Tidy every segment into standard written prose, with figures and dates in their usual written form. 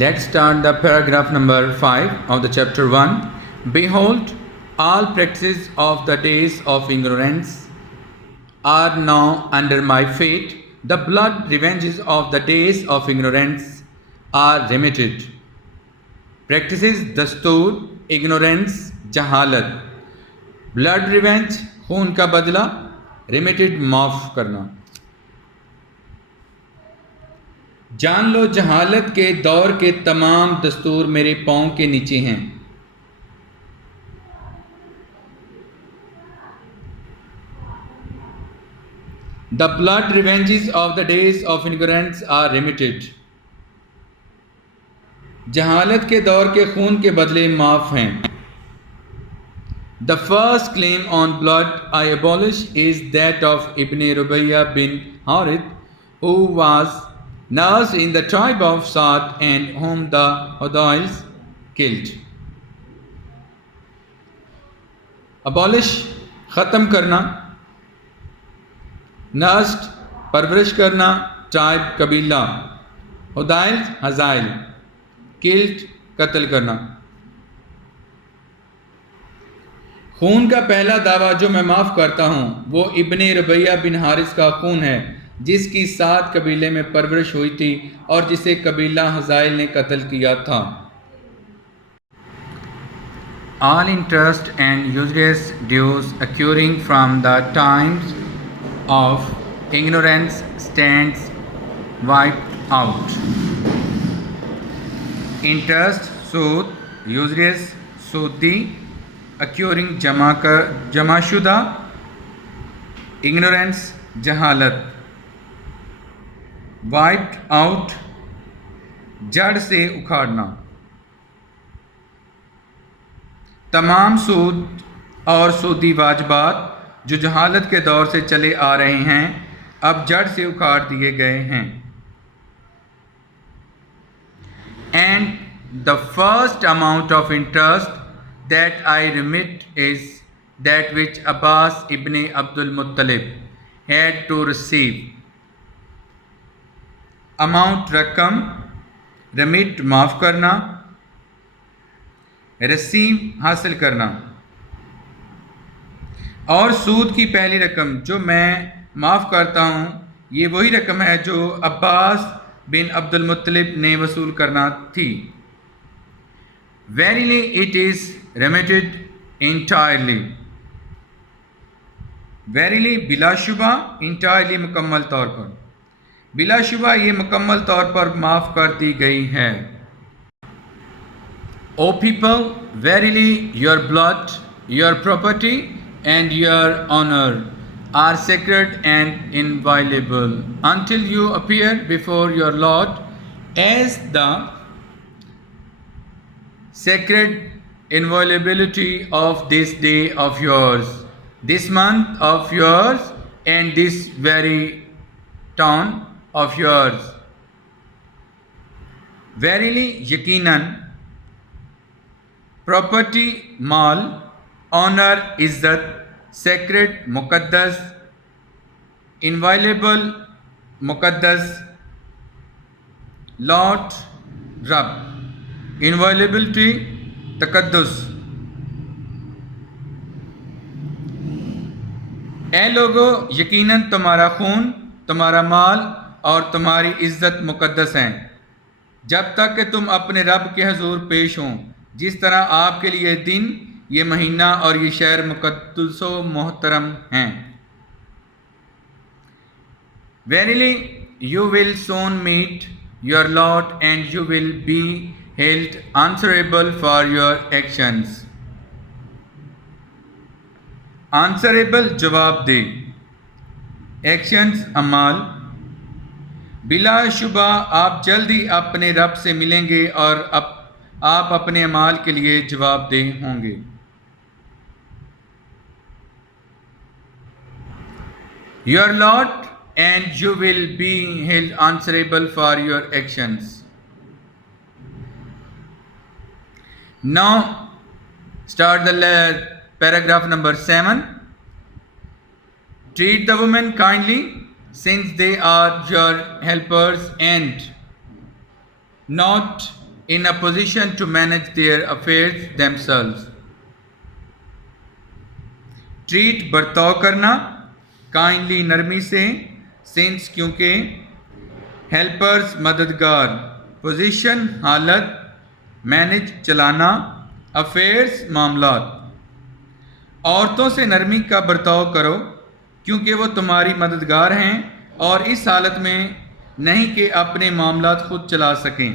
Let's start the paragraph number 5 of the chapter 1. Behold, all practices of the days of ignorance are now under my feet. The blood revenges of the days of ignorance are remitted. Practices दस्तूर, ignorance जहालत, blood revenge खून का बदला, remitted माफ़ करना. जान लो जहालत के दौर के तमाम दस्तूर मेरे पाँव के नीचे हैं. The blood revenges of the days of ignorance are remitted. जहालत के दौर के खून के बदले माफ़ हैं. The first claim on blood I abolish is that of Ibn Rubayya bin Harith, who was nursed in the tribe of Sa'd and whom the Hudayls killed. Abolish ख़त्म करना, nursed परवरिश करना, tribe कबीला, Hudayls हज़ाइल, killed कत्ल करना. खून का पहला दावा जो मैं माफ़ करता हूँ वो इब्ने रुबैया बिन हारिस का खून है, जिसकी सात कबीले में परवरिश हुई थी और जिसे कबीला हज़ाइल ने कत्ल किया था. All interest and usurious dues accruing from the times of ignorance stands wiped out. Interest Sood, usurious Sudi, accruing जमाशुदा, ignorance जहालत, wiped out जड़ से उखाड़ना. तमाम सूद और सूदी वाजबात जो जहालत के दौर से चले आ रहे हैं अब जड़ से उखाड़ दिए गए हैं. And the first amount of interest that I remit is that which Abbas ibn Abdul Muttalib had to receive. Amount रकम, remit माफ़ करना, receive हासिल करना. और सूद की पहली रकम जो मैं माफ़ करता हूँ ये वही रकम है जो अब्बास बिन अब्दुल मुत्तलिब ने वसूल करना थी. Verily it is remitted entirely. Verily बिलाशुबा, entirely मुकम्मल तौर पर, बिलाशुबा ये मुकम्मल तौर पर माफ़ कर दी गई है. O people, verily your blood, your property and your honor are sacred and inviolable until you appear before your Lord as the sacred inviolability of this day of yours, this month of yours and this very town of yours. Verily yaqinan, property mal, honor izzat, sacred मुक़द्दस, inviolable मुक़द्दस, Lord रब, inviolability तक़द्दुस. ए लोगो यकीनन तुम्हारा खून, तुम्हारा माल और तुम्हारी इज़्ज़त मुक़द्दस हैं जब तक कि तुम अपने रब के हजूर पेश हों, जिस तरह आपके लिए दिन, ये महीना और ये शहर मुक़द्दस व मोहतरम हैं. Verily you will soon meet your Lord and you will be held answerable for your actions. Answerable जवाब दे, actions अमाल. बिलाशुबा आप जल्दी अपने रब से मिलेंगे और आप अपने अमाल के लिए जवाबदेह होंगे. Your Lord and you will be held answerable for your actions. Now start the paragraph number 7. Treat the women kindly since they are your helpers and not in a position to manage their affairs themselves. Treat बर्ताव करना, kindly नरमी से, since क्योंकि, helpers मददगार, position हालत, manage चलाना, affairs मामलात। औरतों से नरमी का बर्ताव करो क्योंकि वो तुम्हारी मददगार हैं और इस हालत में नहीं कि अपने मामलात खुद चला सकें।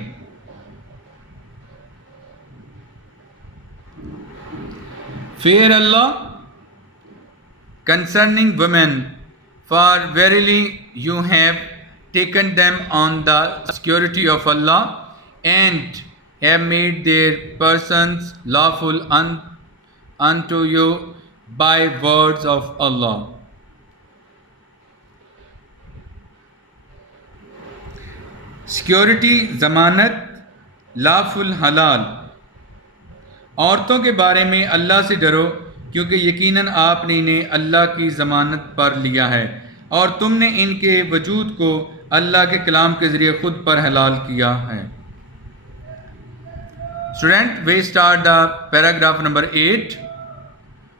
Fear Allah concerning women, for verily you have taken them on the security of Allah and have made their persons lawful unto you by words of Allah. Security ज़मानत, लाफुल हलाल। औरतों के बारे में अल्लाह से डरो क्योंकि यकीनन आपने इन्हें अल्लाह की ज़मानत पर लिया है और तुमने इनके वजूद को अल्लाह के कलाम के ज़रिए ख़ुद पर हलाल किया है। Student, way start the paragraph number 8।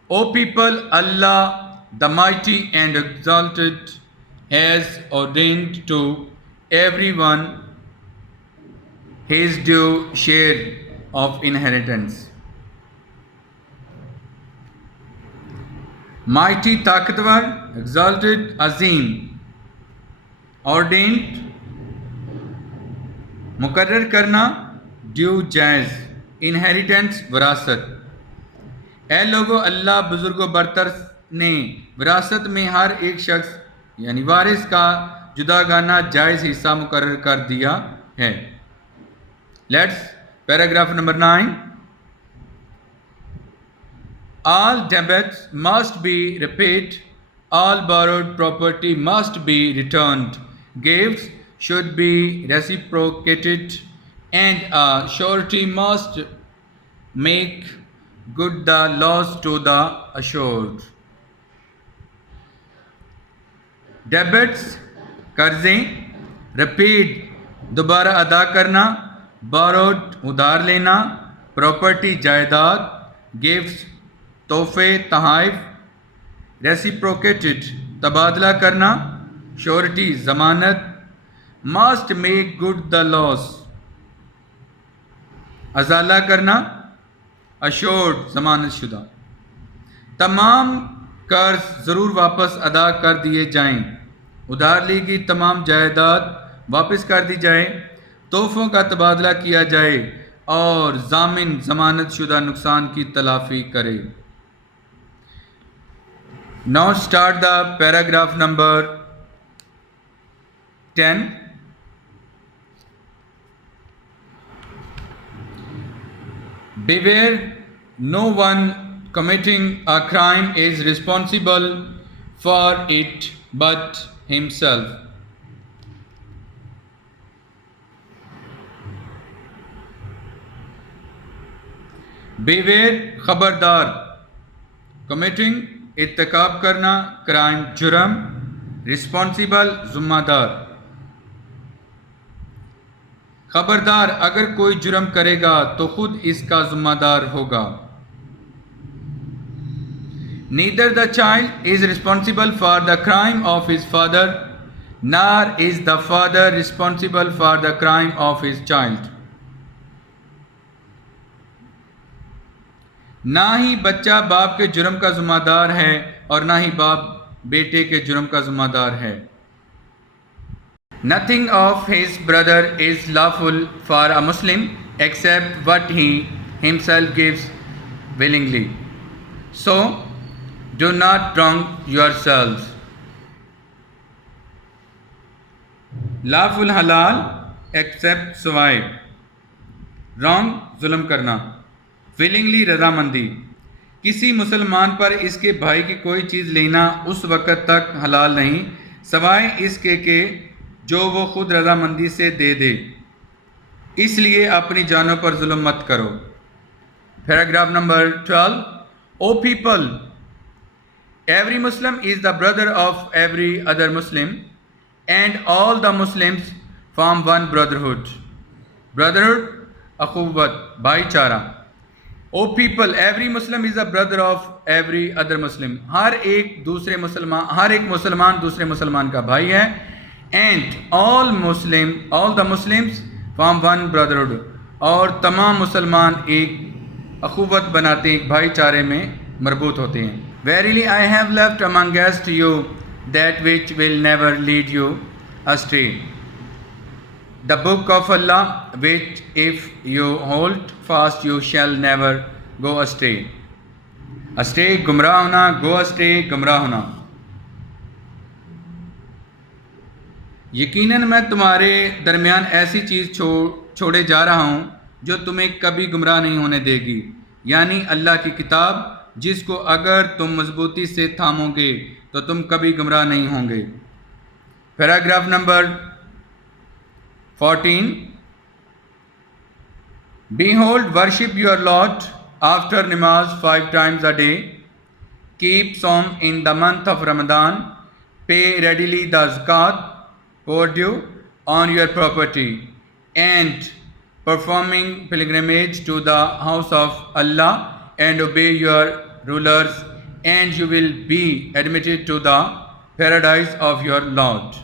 O people, Allah the mighty and exalted has ordained to everyone his due share of inheritance. Mighty, ताकतवर, exalted, अजीम, ordained, मुकर्रर करना, ड्यू जायज़, इनहेरिटेंस विरासत। ए लोगो, अल्लाह बुजुर्गो बरतर ने विरासत में हर एक शख्स यानी वारिस का जुदागाना जायज़ हिस्सा मुकर्रर कर दिया है। Let's paragraph number 9। All debts must be repaid, all borrowed property must be returned, gifts should be reciprocated, and a surety must make good the loss to the assured. Debts कर्जें, repaid दोबारा अदा करना, borrowed उधार लेना, property जायदाद, gifts तोहफे तहाइफ, reciprocated तबादला करना, surety ज़मानत, must make good the loss अजाला करना, अश्योर्ड ज़मानत शुदा। तमाम कर्ज ज़रूर वापस अदा कर दिए जाएं, उधार ली गई तमाम जायदाद वापस कर दी जाए, तोहफ़ों का तबादला किया जाए और ज़ामिन ज़मानत शुदा नुकसान की तलाफ़ी करे। Now start the paragraph number 10. Beware, no one committing a crime is responsible for it but himself. Beware, खबरदार, committing इत्तकाब करना, क्राइम जुर्म, रिस्पॉन्सिबल ज़िम्मेदार। खबरदार, अगर कोई जुर्म करेगा तो खुद इसका ज़िम्मेदार होगा। Neither the child is responsible for the crime of his father, nor is the father responsible for the crime of his child. ना ही बच्चा बाप के जुर्म का ज़िम्मेदार है और ना ही बाप बेटे के जुर्म का ज़िम्मेदार है। Nothing of his brother is lawful for a Muslim except what he himself gives willingly. So do not wrong yourselves. Lawful halal except सवाए, wrong जुल्म करना, विलिंगली रजामंदी। किसी मुसलमान पर इसके भाई की कोई चीज़ लेना उस वक़्त तक हलाल नहीं सवाए इसके कि जो वो खुद रजामंदी से दे दे, इसलिए अपनी जानों पर जुल्म मत करो। Paragraph number 12। O people, every Muslim is the brother of every other Muslim and all the Muslims form one brotherhood. Brotherhood अखुवत, भाईचारा। O people, every Muslim is a brother of every other Muslim. हर एक मुसलमान दूसरे मुसलमान का भाई है। And all the Muslims form one brotherhood, और तमाम मुसलमान एक अखुवत बनाते, एक भाईचारे में मरबूत होते हैं। Verily I have left amongst you that which will never lead you astray, the book of Allah, which if you hold fast you shall never go astray. Astray गुमराह होना, go astray गुमराह होना। यकीनन मैं तुम्हारे दरमियान ऐसी चीज़ छोड़े जा रहा हूँ जो तुम्हें कभी गुमराह नहीं होने देगी, यानी अल्लाह की किताब, जिसको अगर तुम मजबूती से थामोगे तो तुम कभी गुमराह नहीं होंगे। Paragraph number 14। Behold, worship your Lord after namaz 5 times a day. Keep psalm in the month of Ramadan. Pay readily the zakat poured due on your property, and performing pilgrimage to the house of Allah, and obey your rulers, and you will be admitted to the paradise of your Lord.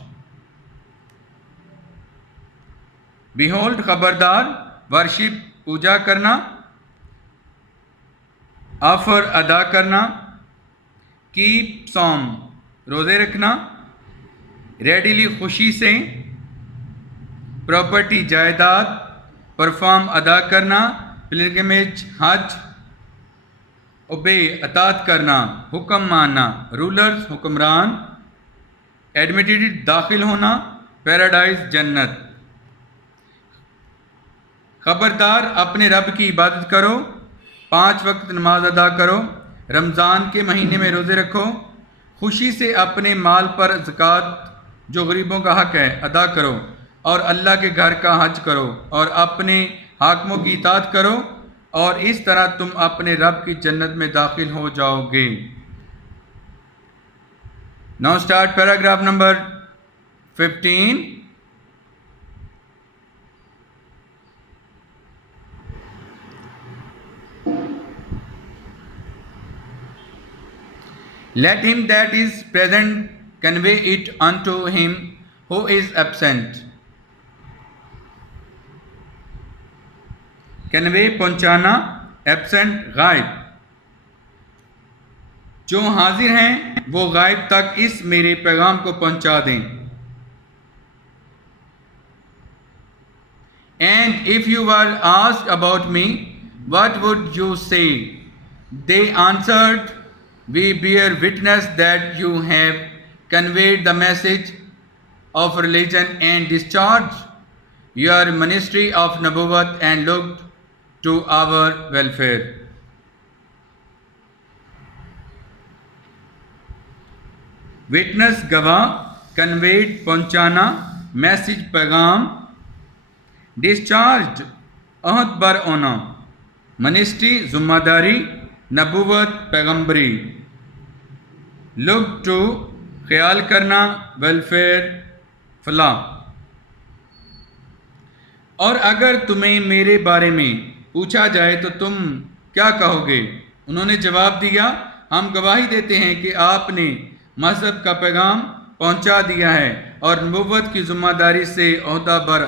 Behold, खबरदार, worship पूजा करना, offer अदा करना, keep सॉम रोज़े रखना, readily खुशी से, property जायदाद, perform अदा करना, पिलग्रिमेज हज, ओबे अतात करना, हुक्म मानना, रूलर्स हुक्मरान, एडमिटेड दाखिल होना, पैराडाइज जन्नत। खबरदार, अपने रब की इबादत करो, 5 वक्त नमाज अदा करो, रमज़ान के महीने में रोज़े रखो, खुशी से अपने माल पर ज़कात जो गरीबों का हक है अदा करो, और अल्लाह के घर का हज करो, और अपने हाकिमों की इताअत करो, और इस तरह तुम अपने रब की जन्नत में दाखिल हो जाओगे। Now start paragraph number 15। Let him that is present convey it unto him who is absent. Convey पहुंचाना, absent गायब। जो हाजिर हैं वो गायब तक इस मेरे पैगाम को पहुंचा दें। And if you were asked about me, what would you say? They answered, we bear witness that you have conveyed the message of religion and discharged your ministry of Nabuwwat and looked to our welfare. Witness गवाह, conveyed पहुंचाना, message पैगाम, discharged अहद बर होना, ministry जिम्मेदारी, नबूवत पैगम्बरी, look to ख्याल करना, welfare फलाह। और अगर तुम्हें मेरे बारे में पूछा जाए तो तुम क्या कहोगे? उन्होंने जवाब दिया, हम गवाही देते हैं कि आपने मज़हब का पैगाम पहुंचा दिया है और नबूवत की ज़िम्मेदारी से ओहदा बर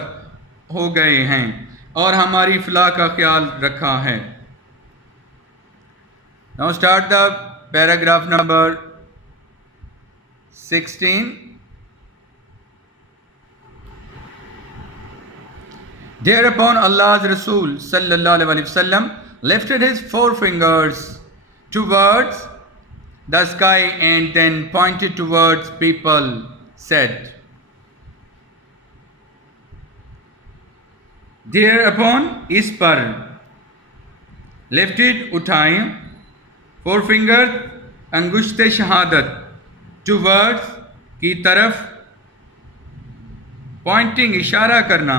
हो गए हैं और हमारी फलाह का ख्याल रखा है। Now start the paragraph number 16. Thereupon Allah's Rasul sallallahu alaihi wasallam lifted his 4 fingers towards the sky and then pointed towards people, said, thereupon इस पर, lifted उठाएं, 4 finger अंगुश्ते शहादत, towards की तरफ, pointing इशारा करना,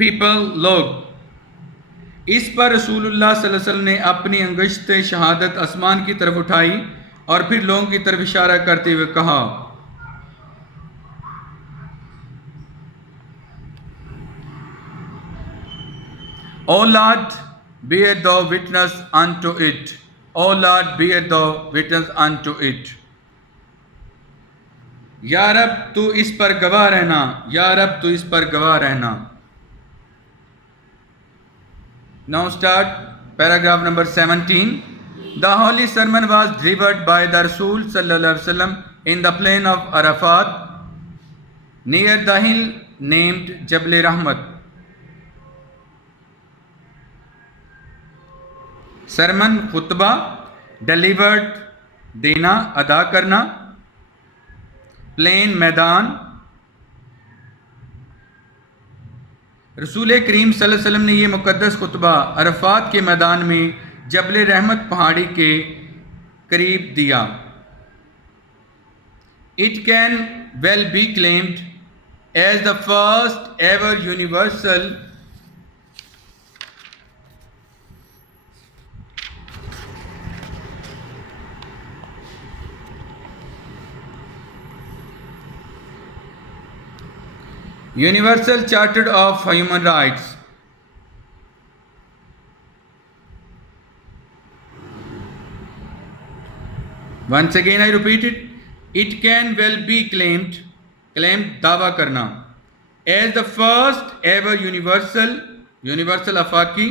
people लोग। इस पर रसूलुल्लाह सल्लल्लाहु अलैहि वसल्लम ने अपनी अंगुश्ते शहादत आसमान की तरफ उठाई और फिर लोगों की तरफ इशारा करते हुए कहा, O Lord, bear thou witness unto it. O Lord, bear thou witness unto it. या रब तू इस पर गवाह रहना, या रब तू इस पर गवाह रहना. Now start paragraph number 17. The holy sermon was delivered by the Rasul sallallahu alaihi wasallam in the plain of Arafat near the hill named Jabal Rahmat. Sarman Khutba delivered देना अदा करना, प्लेन मैदान. रसूल करीम सल्लल्लाहु अलैहि वसल्लम ने ये मुक़द्दस खुतबा अरफात के मैदान में जबल रहमत पहाड़ी के करीब दिया. It can well be claimed as the first ever Universal Charter of Human Rights. Once again I repeat it. It can well be claimed दावा करना, as the first ever universal अफाकी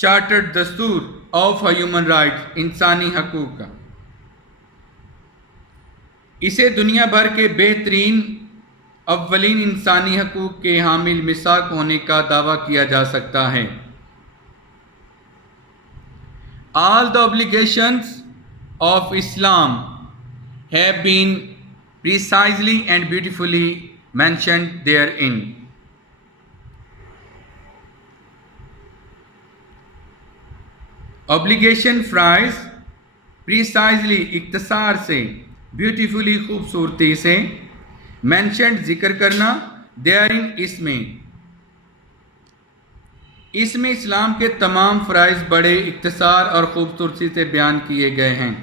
chartered दस्तूर of human rights, इंसानी हकूक़ का. इसे दुनिया भर के बेहतरीन अव्वलीन इंसानी हकूक़ के हामिल मिसाक होने का दावा किया जा सकता है. All the obligations of Islam have been precisely and beautifully mentioned therein. Obligation phrase precisely इख्तिसार से, beautifully खूबसूरती से, mentioned जिक्र करना, therein इसमें इस्लाम के तमाम फ़राइज़ बड़े इख्तिसार और खूबसूरती से बयान किए गए हैं.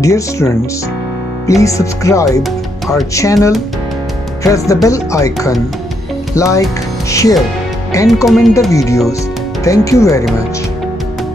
Dear students, please subscribe our channel, press the bell icon, like, share and comment the videos. Thank you very much.